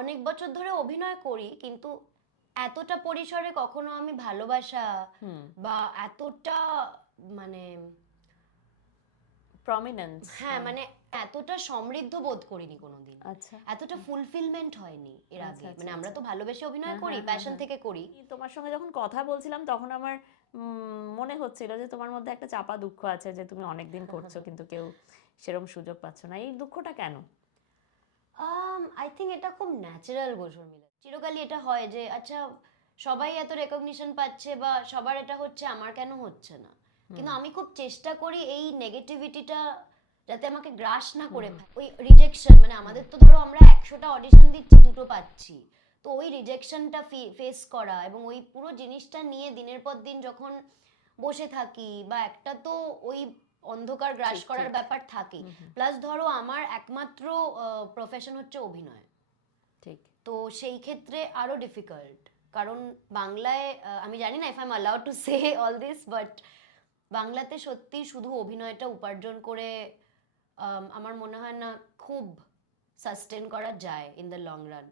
অনেক বছর ধরে অভিনয় করি, কিন্তু এতটা পরিসরে কখনো আমি ভালোবাসা বা এতটা মানে প্রমিনেন্স, হ্যাঁ মানে এতটা সমৃদ্ধ বোধ করিনি কোনোদিন। আচ্ছা এতটা ফুলফিলমেন্ট হয়নি এর আচ্ছা আগে। আচ্ছা মানে আমরা আচ্ছা। তো ভালোবেসে অভিনয় হ্যাঁ করি, হ্যাঁ হ্যাঁ প্যাশন হ্যাঁ। থেকে করি। তোমার সঙ্গে যখন কথা বলছিলাম তখন আমার মনে হচ্ছিল যে তোমার মধ্যে একটা চাপা দুঃখ আছে, যে তুমি অনেকদিন করছো কিন্তু কেউ সেরকম সুযোগ পাচ্ছ না। এই দুঃখটা কেন? আই থিঙ্ক এটা খুব ন্যাচারাল মিলা। চিরকালই এটা হয় যে আচ্ছা সবাই এত রেকগনিশন পাচ্ছে বা সবার এটা হচ্ছে, আমার কেন হচ্ছে না। কিন্তু আমি খুব চেষ্টা করি এই নেগেটিভিটিটা যাতে আমাকে গ্রাস না করে ফেলে। ওই রিজেকশন, মানে আমাদের তো ধরো আমরা 100টা অডিশন দিচ্ছি, 2টো পাচ্ছি। তো ওই রিজেকশনটা ফেস করা এবং ওই পুরো জিনিসটা নিয়ে দিনের পর দিন যখন বসে থাকি, বা একটা তো ওই অন্ধকার গ্রাস ঠিক করার ঠিক। ব্যাপার থাকেই। প্লাস ধরো আমার একমাত্র প্রফেশন হচ্ছে অভিনয়, ঠিক। তো সেই ক্ষেত্রে আরো ডিফিকাল্ট। কারণ বাংলায় আমি জানি না if I am allowed to say all this, but বাংলাতে সত্যি শুধু অভিনয়টা উপার্জন করে আমার মনে হয় না খুব সাস্টেন করা যায় ইন দ্য লং রান।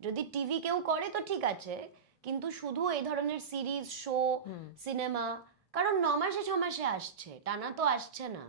যদি টিভি কেউ করে তো ঠিক আছে, কিন্তু শুধু এই ধরনের সিরিজ, শো, সিনেমা, কারণ 9 মাসে 6 মাসে আসছে, টানা তো আসছে না।